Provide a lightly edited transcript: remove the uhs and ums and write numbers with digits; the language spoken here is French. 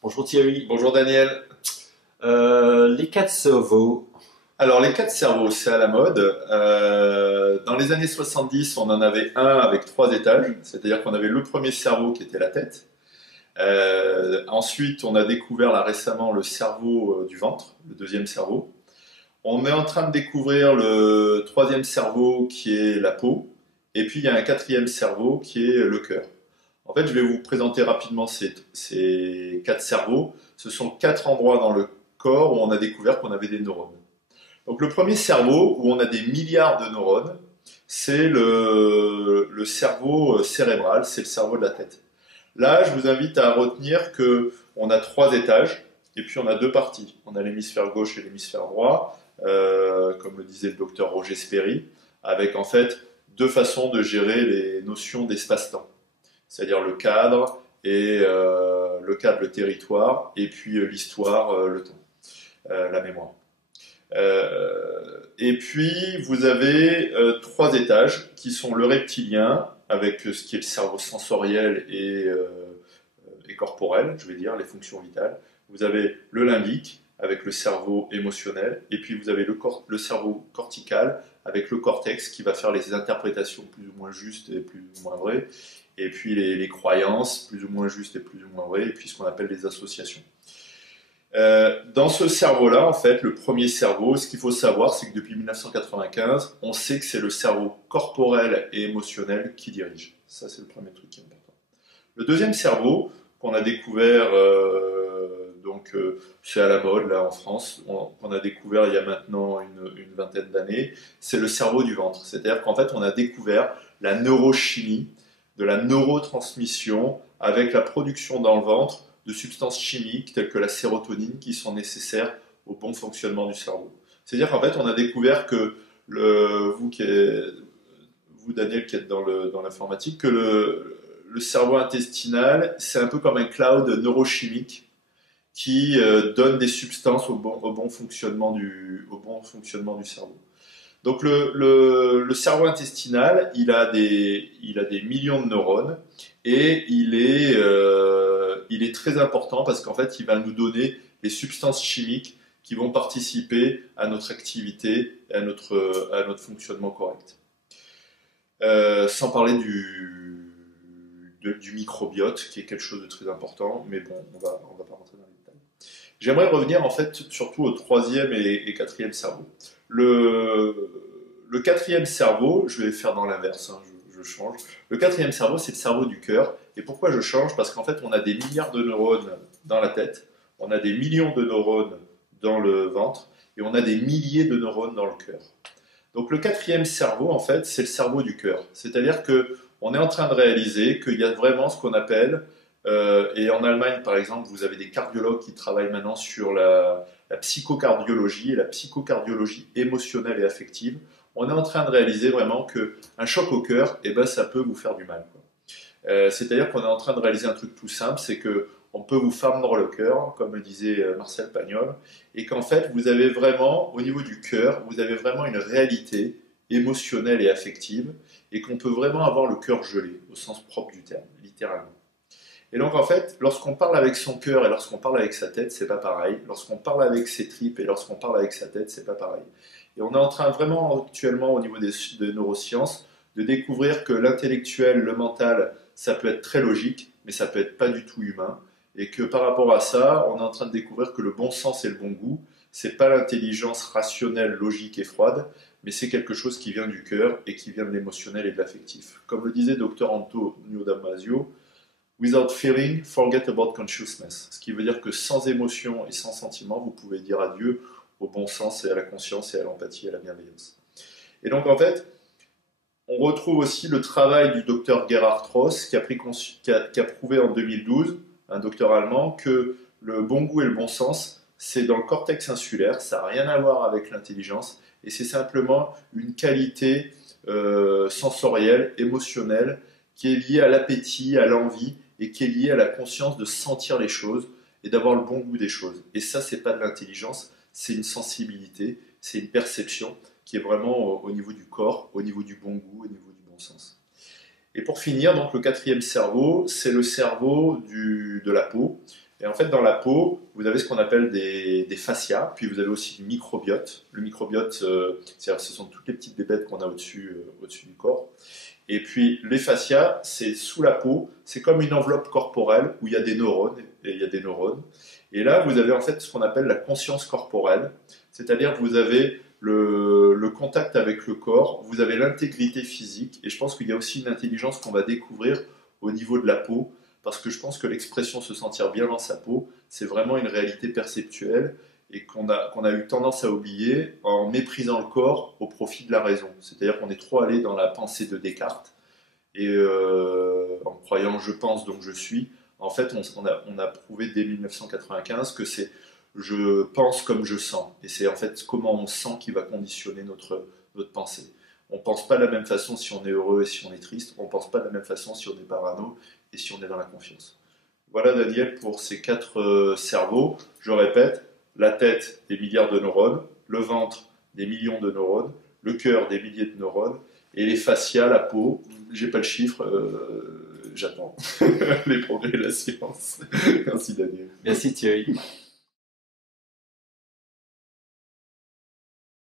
Bonjour Thierry. Bonjour Daniel. Les quatre cerveaux. Alors les quatre cerveaux, c'est à la mode. Dans les années 70, on en avait un avec trois étages, c'est-à-dire qu'on avait le premier cerveau qui était la tête. Ensuite, on a découvert là récemment le cerveau du ventre, le deuxième cerveau. On est en train de découvrir le troisième cerveau qui est la peau. Et puis il y a un quatrième cerveau qui est le cœur. En fait, je vais vous présenter rapidement ces quatre cerveaux. Ce sont quatre endroits dans le corps où on a découvert qu'on avait des neurones. Donc le premier cerveau, où on a des milliards de neurones, c'est le cerveau cérébral, c'est le cerveau de la tête. Là, je vous invite à retenir que on a trois étages et puis on a deux parties. On a l'hémisphère gauche et l'hémisphère droit, comme le disait le docteur Roger Sperry, avec en fait deux façons de gérer les notions d'espace-temps, c'est-à-dire le cadre et le territoire, et puis l'histoire, le temps, la mémoire. Et puis vous avez trois étages qui sont le reptilien, avec ce qui est le cerveau sensoriel et corporel, je vais dire, les fonctions vitales. Vous avez le limbique, avec le cerveau émotionnel, et puis vous avez le cerveau cortical, avec le cortex qui va faire les interprétations plus ou moins justes et plus ou moins vraies, et puis les croyances plus ou moins justes et plus ou moins vraies, et puis ce qu'on appelle les associations. Dans ce cerveau-là, en fait, le premier cerveau, ce qu'il faut savoir, c'est que depuis 1995, on sait que c'est le cerveau corporel et émotionnel qui dirige. Ça, c'est le premier truc qui est important. Le deuxième cerveau qu'on a découvert, c'est à la mode là en France, qu'on a découvert il y a maintenant une vingtaine d'années, c'est le cerveau du ventre. C'est-à-dire qu'en fait, on a découvert la neurochimie, de la neurotransmission avec la production dans le ventre de substances chimiques telles que la sérotonine qui sont nécessaires au bon fonctionnement du cerveau. C'est-à-dire qu'en fait, on a découvert que vous Daniel qui êtes dans l'informatique, que le cerveau intestinal, c'est un peu comme un cloud neurochimique qui donne des substances au bon fonctionnement du cerveau. Donc le cerveau intestinal, il a des millions de neurones et il est très important parce qu'en fait, il va nous donner les substances chimiques qui vont participer à notre activité et à notre fonctionnement correct. Sans parler du microbiote, qui est quelque chose de très important, mais bon, on va pas rentrer dans les détails. J'aimerais revenir en fait surtout au troisième et quatrième cerveau. Le quatrième cerveau, je vais faire dans l'inverse, hein, je change. Le quatrième cerveau, c'est le cerveau du cœur. Et pourquoi je change? Parce qu'en fait, on a des milliards de neurones dans la tête, on a des millions de neurones dans le ventre, et on a des milliers de neurones dans le cœur. Donc le quatrième cerveau, en fait, c'est le cerveau du cœur. C'est-à-dire que on est en train de réaliser qu'il y a vraiment ce qu'on appelle, et en Allemagne par exemple, vous avez des cardiologues qui travaillent maintenant sur la psychocardiologie et la psychocardiologie émotionnelle et affective. On est en train de réaliser vraiment qu'un choc au cœur, eh ben, ça peut vous faire du mal, quoi. C'est-à-dire qu'on est en train de réaliser un truc tout simple, c'est que on peut vous fendre le cœur, comme disait Marcel Pagnol, et qu'en fait, vous avez vraiment, au niveau du cœur, vous avez vraiment une réalité émotionnelle et affective, et qu'on peut vraiment avoir le cœur gelé, au sens propre du terme, littéralement. Et donc, en fait, lorsqu'on parle avec son cœur et lorsqu'on parle avec sa tête, c'est pas pareil. Lorsqu'on parle avec ses tripes et lorsqu'on parle avec sa tête, c'est pas pareil. Et on est en train vraiment, actuellement, au niveau des neurosciences, de découvrir que l'intellectuel, le mental, ça peut être très logique, mais ça peut être pas du tout humain. Et que par rapport à ça, on est en train de découvrir que le bon sens et le bon goût, c'est pas l'intelligence rationnelle, logique et froide, mais c'est quelque chose qui vient du cœur et qui vient de l'émotionnel et de l'affectif. Comme le disait Dr Antonio Damasio, Without feeling, forget about consciousness. Ce qui veut dire que sans émotion et sans sentiment, vous pouvez dire adieu au bon sens et à la conscience et à l'empathie et à la bienveillance. Et donc en fait, on retrouve aussi le travail du docteur Gerhard Ross qui a prouvé en 2012, un docteur allemand, que le bon goût et le bon sens, c'est dans le cortex insulaire, ça n'a rien à voir avec l'intelligence, et c'est simplement une qualité sensorielle, émotionnelle, qui est liée à l'appétit, à l'envie, et qui est liée à la conscience de sentir les choses et d'avoir le bon goût des choses. Et ça, c'est pas de l'intelligence, c'est une sensibilité, c'est une perception qui est vraiment au niveau du corps, au niveau du bon goût, au niveau du bon sens. Et pour finir, donc le quatrième cerveau, c'est le cerveau de la peau. Et en fait, dans la peau, vous avez ce qu'on appelle des fascias, puis vous avez aussi le microbiote. Le microbiote, c'est-à-dire ce sont toutes les petites bébêtes qu'on a au-dessus du corps. Et puis les fascias, c'est sous la peau, c'est comme une enveloppe corporelle où il y a des neurones, et il y a des neurones. Et là, vous avez en fait ce qu'on appelle la conscience corporelle, c'est-à-dire que vous avez le contact avec le corps, vous avez l'intégrité physique, et je pense qu'il y a aussi une intelligence qu'on va découvrir au niveau de la peau, parce que je pense que l'expression se sentir bien dans sa peau, c'est vraiment une réalité perceptuelle, et qu'on a eu tendance à oublier en méprisant le corps au profit de la raison. C'est-à-dire qu'on est trop allé dans la pensée de Descartes, et en croyant je pense donc je suis. En fait, on a prouvé dès 1995 que c'est je pense comme je sens. Et c'est en fait comment on sent qui va conditionner notre pensée. On ne pense pas de la même façon si on est heureux et si on est triste. On ne pense pas de la même façon si on est parano et si on est dans la confiance. Voilà Daniel pour ces 4 cerveaux. Je répète, la tête des milliards de neurones, le ventre des millions de neurones, le cœur des milliers de neurones, et les fascias, la peau, j'ai pas le chiffre, j'attends les progrès de la science. Merci Daniel. Merci Thierry.